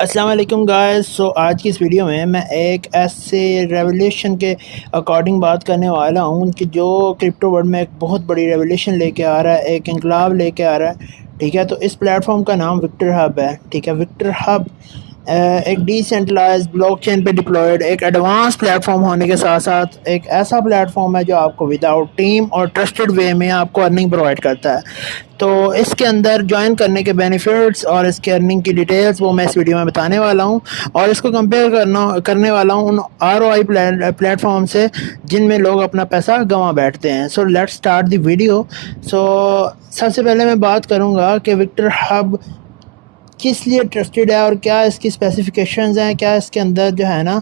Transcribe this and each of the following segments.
अस्सलाम वालेकुम गाइस। आज की इस वीडियो में मैं एक ऐसे रेवोल्यूशन के अकॉर्डिंग बात करने वाला हूँ कि जो क्रिप्टो वर्ल्ड में एक बहुत बड़ी रेवोल्यूशन लेके आ रहा है, एक इंकलाब लेके आ रहा है। ठीक है, तो इस प्लेटफॉर्म का नाम विक्टर हब है। ठीक है, विक्टर हब एक डिसेंट्रलाइज ब्लॉकचेन पे डिप्लॉयड एक एडवांस प्लेटफॉर्म होने के साथ साथ एक ऐसा प्लेटफॉर्म है जो आपको विदाउट टीम और ट्रस्टेड वे में आपको अर्निंग प्रोवाइड करता है। तो इसके अंदर ज्वाइन करने के बेनिफिट्स और इसके अर्निंग की डिटेल्स वो मैं इस वीडियो में बताने वाला हूँ और इसको कंपेयर करने वाला हूँ उन ROI प्लेटफॉर्म से जिनमें लोग अपना पैसा गंवा बैठते हैं। So let's start the video. So सबसे पहले मैं बात करूँगा कि विक्टर हब किस लिए ट्रस्टेड है और क्या इसकी स्पेसिफिकेशंस हैं, क्या इसके अंदर जो है ना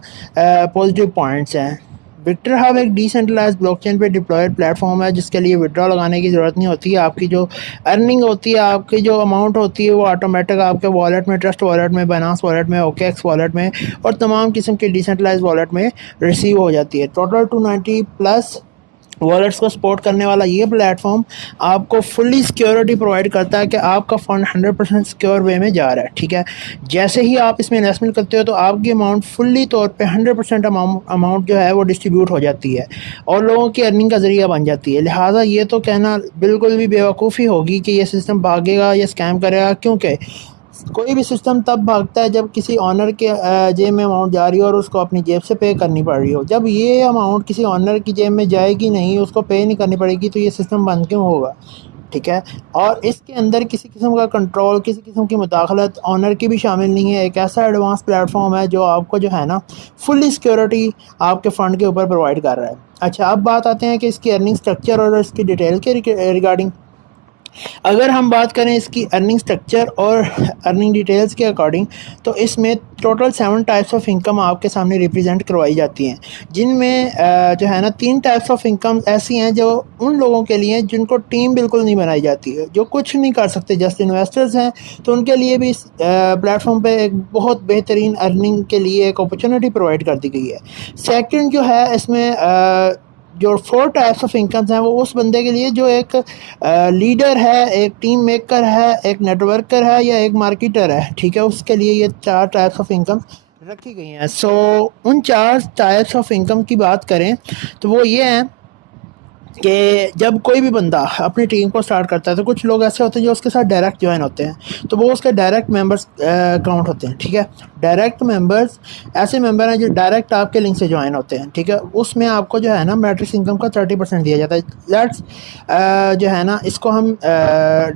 पॉजिटिव पॉइंट्स हैं। विक्टर हब एक डिसेंट्रलाइज ब्लॉकचेन पे डिप्लॉयड प्लेटफॉर्म है जिसके लिए विड्रॉ लगाने की ज़रूरत नहीं होती है। आपकी जो अर्निंग होती है, आपकी जो अमाउंट होती है वो ऑटोमेटिक आपके वॉलेट में, ट्रस्ट वॉलेट में, बाइनेंस वॉलेट में, OKX वॉलेट में और तमाम किस्म के डिसेंट्रलाइज वॉलेट में रिसीव हो जाती है। टोटल 290 प्लस वॉलेट्स को सपोर्ट करने वाला ये प्लेटफॉर्म आपको फुल्ली सिक्योरिटी प्रोवाइड करता है कि आपका फ़ंड 100% सिक्योर वे में जा रहा है। ठीक है, जैसे ही आप इसमें इन्वेस्टमेंट करते हो तो आपकी अमाउंट फुल्ली तौर पे 100% अमाउंट जो है वो डिस्ट्रीब्यूट हो जाती है और लोगों की अर्निंग का ज़रिया बन जाती है। लिहाजा ये तो कहना बिल्कुल भी बेवकूफ़ी होगी कि ये सिस्टम भागेगा या स्कैम करेगा, क्योंकि कोई भी सिस्टम तब भागता है जब किसी ऑनर के जेब में अमाउंट जा रही हो और उसको अपनी जेब से पे करनी पड़ रही हो। जब ये अमाउंट किसी ऑनर की जेब में जाएगी नहीं, उसको पे नहीं करनी पड़ेगी, तो ये सिस्टम बंद क्यों होगा। ठीक है, और इसके अंदर किसी किस्म का कंट्रोल, किसी किस्म की मुदाखलत ऑनर की भी शामिल नहीं है। एक ऐसा एडवांस प्लेटफॉर्म है जो आपको जो है ना फुल्ली सिक्योरिटी आपके फ़ंड के ऊपर प्रोवाइड कर रहा है। अच्छा, अब बात आते हैं कि इसकी अर्निंग स्ट्रक्चर और इसकी डिटेल के रिगार्डिंग। अगर हम बात करें इसकी अर्निंग स्ट्रक्चर और अर्निंग डिटेल्स के अकॉर्डिंग, तो इसमें टोटल 7 टाइप्स ऑफ इनकम आपके सामने रिप्रेजेंट करवाई जाती हैं, जिनमें जो है ना 3 टाइप्स ऑफ इनकम ऐसी हैं जो उन लोगों के लिए जिनको टीम बिल्कुल नहीं बनाई जाती है, जो कुछ नहीं कर सकते, जस्ट इन्वेस्टर्स हैं। तो उनके लिए भी इस प्लेटफॉर्म पे एक बहुत बेहतरीन अर्निंग के लिए एक अपॉर्चुनिटी प्रोवाइड कर दी गई है। सेकंड जो है इसमें जो 4 टाइप्स ऑफ इनकम्स हैं वो उस बंदे के लिए जो एक लीडर है, एक टीम मेकर है, एक नेटवर्कर है या एक मार्केटर है। ठीक है, उसके लिए ये 4 टाइप्स ऑफ इनकम रखी गई हैं। सो उन 4 टाइप्स ऑफ इनकम की बात करें तो वो ये हैं कि जब कोई भी बंदा अपनी टीम को स्टार्ट करता है तो कुछ लोग ऐसे होते हैं जो उसके साथ डायरेक्ट ज्वाइन होते हैं, तो वो उसके डायरेक्ट मेंबर्स काउंट होते हैं। ठीक है, डायरेक्ट मेंबर्स ऐसे मेंबर हैं जो डायरेक्ट आपके लिंक से ज्वाइन होते हैं। ठीक है, उसमें आपको जो है ना मैट्रिक्स इनकम का 30% दिया जाता है। लेट्स जो है ना इसको हम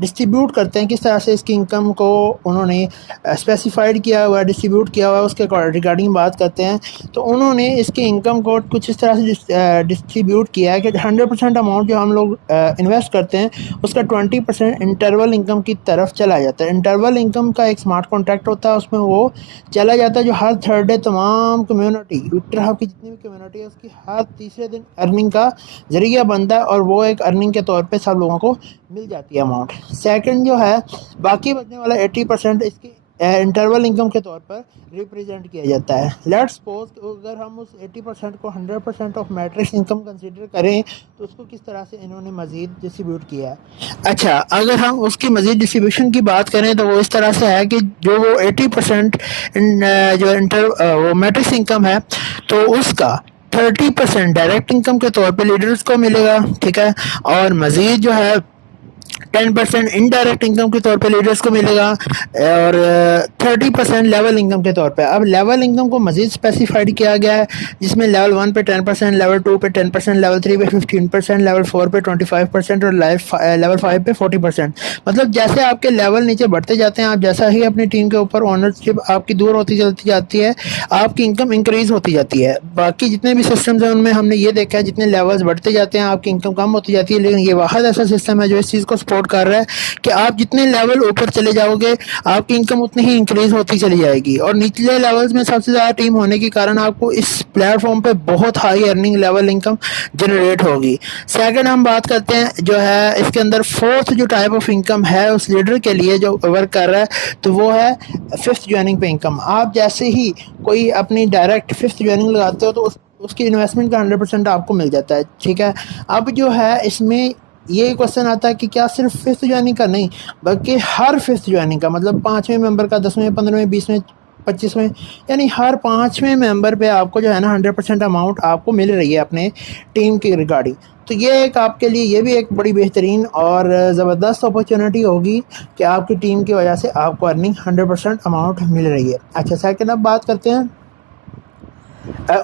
डिस्ट्रीब्यूट करते हैं, किस तरह से इसकी इनकम को उन्होंने स्पेसिफाइड किया हुआ है, डिस्ट्रीब्यूट किया हुआ है, उसके रिगार्डिंग बात करते हैं। तो उन्होंने इसकी इनकम को कुछ इस तरह से डिस्ट्रीब्यूट किया है कि 100% अमाउंट जो हम लोग इन्वेस्ट करते हैं उसका 20% इंटरवल इनकम की तरफ चला जाता है। इंटरवल इनकम का एक स्मार्ट कॉन्ट्रैक्ट होता है, उसमें वो चला जाता है जो हर थर्ड डे तमाम कम्युनिटी, विक्टर हब की जितनी भी कम्युनिटी है उसकी हर तीसरे दिन अर्निंग का जरिया बनता है और वो एक अर्निंग के तौर पे सब लोगों को मिल जाती है अमाउंट। सेकंड जो है बाकी बचने वाला 80% इसकी इंटरवल इनकम के तौर पर रिप्रेजेंट किया जाता है। लेट्स सपोज अगर हम उस 80% को 100% ऑफ मैट्रिक्स इनकम कंसीडर करें तो उसको किस तरह से इन्होंने मज़ीद डिस्ट्रीब्यूट किया है। अच्छा, अगर हम उसकी मज़ीद डिस्ट्रीब्यूशन की बात करें तो वो इस तरह से है कि जो वो 80% वो मैट्रिक्स इनकम है तो उसका 30% डायरेक्ट इनकम के तौर पे लीडर्स को मिलेगा। ठीक है, और मज़ीद जो है 10% इनडायरेक्ट इनकम के तौर पे लीडर्स को मिलेगा और 30% लेवल इनकम के तौर पे। अब लेवल इनकम को मज़ीद स्पेसिफाइड किया गया है, जिसमें लेवल 1 पे 10%, लेवल 2 पे 10%, लेवल 3 पे 15%, लेवल 4 पे 25% और लेवल 5 पे 40%। मतलब जैसे आपके लेवल नीचे बढ़ते जाते हैं, आप जैसा ही अपनी टीम के ऊपर ओनरशिप आपकी दूर होती चलती जाती है, आपकी इनकम इंक्रीज होती जाती है। बाकी जितने भी सिस्टम्स हैं उनमें हमने ये देखा है जितने लेवल्स बढ़ते जाते हैं आपकी इनकम कम होती जाती है, लेकिन ये वाहिद ऐसा सिस्टम है जो इस चीज़ को सपोर्ट कर रहा है कि आप जितने लेवल ऊपर चले जाओगे आपकी इनकम उतनी ही इंक्रीज होती चली जाएगी और निचले लेवल्स में सबसे ज़्यादा टीम होने के कारण आपको इस प्लेटफॉर्म पे बहुत high earning level income generate होगी। सेकंड हम बात करते हैं जो है इसके अंदर फोर्थ जो टाइप ऑफ इनकम है उस लीडर के लिए जो वर्क कर रहा है, तो वो है 5th ज्वाइनिंग पे इनकम। आप जैसे ही कोई अपनी डायरेक्ट 5th ज्वाइनिंग लगाते हो तो उसकी इन्वेस्टमेंट का 100% आपको मिल जाता है। ठीक है, अब जो है इसमें ये क्वेश्चन आता है कि क्या सिर्फ 5th ज्वाइनिंग का नहीं, बल्कि हर 5th ज्वाइनिंग का, मतलब 5वें मेंबर का, 10वें, 15वें, 20वें 25वें, यानी हर 5वें मेंबर पे आपको जो है ना 100% अमाउंट आपको मिल रही है अपने टीम की रिगार्डिंग। तो ये एक आपके लिए ये भी एक बड़ी बेहतरीन और ज़बरदस्त अपॉर्चुनिटी होगी कि आपकी टीम की वजह से आपको अर्निंग 100% अमाउंट मिल रही है। अच्छा, सेकंड अब बात करते हैं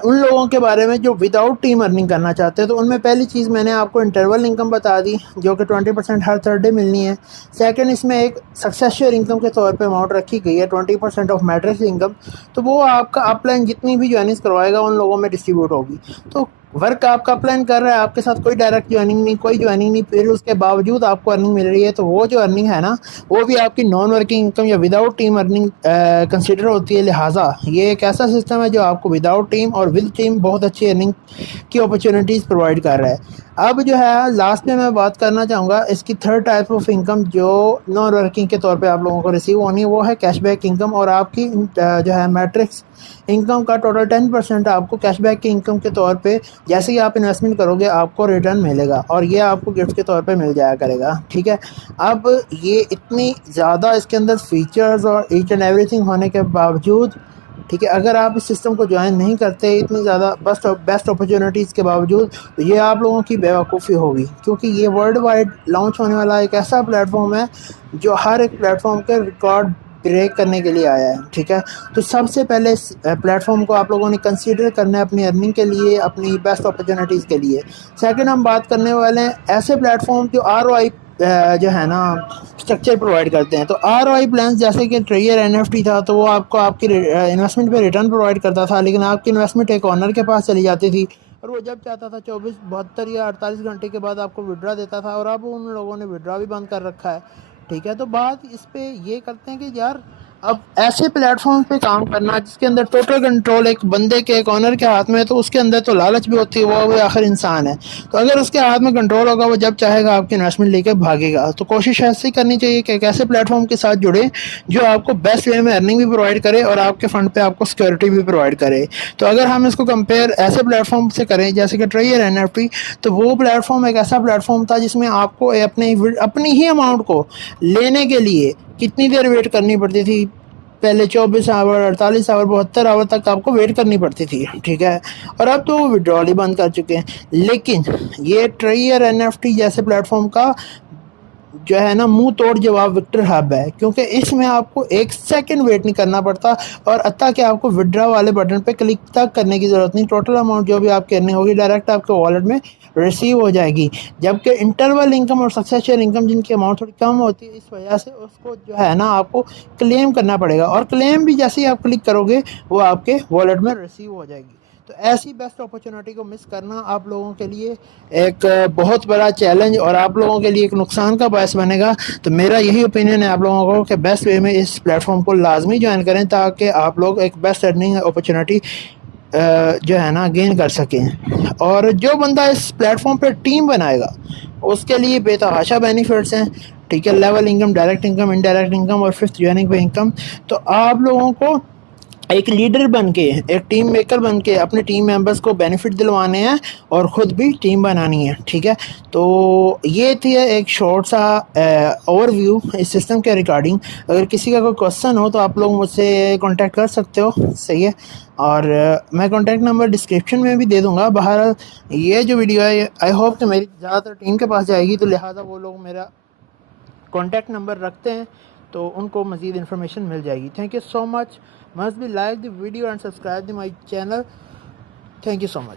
उन लोगों के बारे में जो विदाउट टीम अर्निंग करना चाहते हैं। तो उनमें पहली चीज़ मैंने आपको इंटरवल इनकम बता दी, जो कि 20% हर थर्ड डे मिलनी है। सेकंड, इसमें एक सक्सेस शेयर इनकम के तौर पे अमाउंट रखी गई है 20% ऑफ मैट्रिक्स इनकम। तो वो आपका अपलाइन जितनी भी ज्वाइनिंग करवाएगा उन लोगों में डिस्ट्रीब्यूट होगी। तो वर्क आपका प्लान कर रहा है, आपके साथ कोई डायरेक्ट ज्वाइनिंग नहीं, कोई ज्वाइनिंग नहीं, फिर उसके बावजूद आपको अर्निंग मिल रही है, तो वो जो अर्निंग है ना वो भी आपकी नॉन वर्किंग इनकम या विदाउट टीम अर्निंग कंसिडर होती है। लिहाजा ये एक ऐसा सिस्टम है जो आपको विदाउट टीम और विद टीम बहुत अच्छी अर्निंग की अपॉर्चुनिटीज़ प्रोवाइड कर रहा है। अब जो है लास्ट में मैं बात करना चाहूँगा इसकी थर्ड टाइप ऑफ इनकम जो नॉन वर्किंग के तौर पे आप लोगों को रिसीव होनी है, वो है कैशबैक इनकम। और आपकी जो है मैट्रिक्स इनकम का टोटल 10% आपको कैशबैक की इनकम के तौर पे जैसे ही आप इन्वेस्टमेंट करोगे आपको रिटर्न मिलेगा, और ये आपको गिफ्ट के तौर पे मिल जाया करेगा। ठीक है, अब ये इतनी ज़्यादा इसके अंदर फीचर्स और ईच एंड एवरीथिंग होने के बावजूद, ठीक है, अगर आप इस सिस्टम को ज्वाइन नहीं करते इतनी ज़्यादा बेस्ट अपॉर्चुनिटीज़ के बावजूद, तो ये आप लोगों की बेवकूफ़ी होगी, क्योंकि ये वर्ल्ड वाइड लॉन्च होने वाला एक ऐसा प्लेटफॉर्म है जो हर एक प्लेटफॉर्म के रिकॉर्ड ब्रेक करने के लिए आया है। ठीक है, तो सबसे पहले इस प्लेटफॉर्म को आप लोगों ने कंसीडर करना है अपनी अर्निंग के लिए, अपनी बेस्ट अपॉर्चुनिटीज़ के लिए। सेकंड, हम बात करने वाले हैं ऐसे प्लेटफॉर्म जो ROI जो है ना स्ट्रक्चर प्रोवाइड करते हैं। तो ROI प्लान जैसे कि ट्रेयर NFT था, तो वो आपको आपकी इन्वेस्टमेंट पे रिटर्न प्रोवाइड करता था, लेकिन आपकी इन्वेस्टमेंट एक ऑनर के पास चली जाती थी और वो जब चाहता था 24, 72 या 48 घंटे के बाद आपको विड्रा देता था, और अब उन लोगों ने विड्रा भी बंद कर रखा है। ठीक है, तो बात इस पे ये करते हैं कि यार अब ऐसे प्लेटफॉर्म पे काम करना जिसके अंदर टोटल कंट्रोल एक बंदे के, एक ऑनर के हाथ में है, तो उसके अंदर तो लालच भी होती है, वो भी आखिर इंसान है। तो अगर उसके हाथ में कंट्रोल होगा वो जब चाहेगा आपकी इन्वेस्टमेंट लेकर भागेगा। तो कोशिश ऐसी करनी चाहिए कि एक ऐसे प्लेटफॉर्म के साथ जुड़े जो आपको बेस्ट वे में अर्निंग भी प्रोवाइड करे और आपके फंड पे आपको सिक्योरिटी भी प्रोवाइड करे। तो अगर हम इसको कंपेयर ऐसे प्लेटफॉर्म से करें जैसे कि ट्रेयर NFT, तो वो प्लेटफॉर्म एक ऐसा प्लेटफॉर्म था जिसमें आपको अपनी ही अमाउंट को लेने के लिए कितनी देर वेट करनी पड़ती थी। पहले 24 आवर, 48 आवर, 72 आवर तक आपको वेट करनी पड़ती थी। ठीक है, और अब तो वो विड्रॉल ही बंद कर चुके हैं। लेकिन ये ट्रेयर NFT जैसे प्लेटफॉर्म का जो है ना मुंह तोड़ जवाब विक्टर हब है, क्योंकि इसमें आपको एक सेकंड वेट नहीं करना पड़ता, और अत्ता कि आपको विड्रा वाले बटन पे क्लिक तक करने की ज़रूरत नहीं। टोटल अमाउंट जो भी आपकी अर्निंग होगी डायरेक्ट आपके वॉलेट में रिसीव हो जाएगी। जबकि इंटरवल इनकम और सक्सेस शेयर इनकम जिनकी अमाउंट थोड़ी कम होती है, इस वजह से उसको जो है ना आपको क्लेम करना पड़ेगा, और क्लेम भी जैसे ही आप क्लिक करोगे वो आपके वॉलेट में रिसीव हो जाएगी। तो ऐसी बेस्ट अपॉर्चुनिटी को मिस करना आप लोगों के लिए एक बहुत बड़ा चैलेंज और आप लोगों के लिए एक नुकसान का बायस बनेगा। तो मेरा यही ओपिनियन है आप लोगों को कि बेस्ट वे में इस प्लेटफॉर्म को लाजमी ज्वाइन करें, ताकि आप लोग एक बेस्ट अर्निंग अपॉर्चुनिटी जो है ना गेन कर सकें। और जो बंदा इस प्लेटफॉर्म पर टीम बनाएगा उसके लिए बेतहाशा बेनिफिट्स हैं। ठीक है, level income, direct income, indirect income और फिफ्थ ज्वाइनिंग पे इनकम। तो आप लोगों को एक लीडर बन के, एक टीम मेकर बन के अपने टीम मेंबर्स को बेनिफिट दिलवाने हैं और ख़ुद भी टीम बनानी है। ठीक है, तो ये थी एक शॉर्ट सा ओवरव्यू इस सिस्टम के रिगार्डिंग। अगर किसी का कोई क्वेश्चन हो तो आप लोग मुझसे कांटेक्ट कर सकते हो। सही है, और मैं कांटेक्ट नंबर डिस्क्रिप्शन में भी दे दूँगा। बहरहाल ये जो वीडियो है आई होप कि मेरी ज़्यादातर टीम के पास जाएगी, तो लिहाजा वो लोग मेरा कॉन्टैक्ट नंबर रखते हैं तो उनको मज़ीद इन्फॉर्मेशन मिल जाएगी। Thank you so much. Must be like the video and subscribe the my channel. Thank you so much.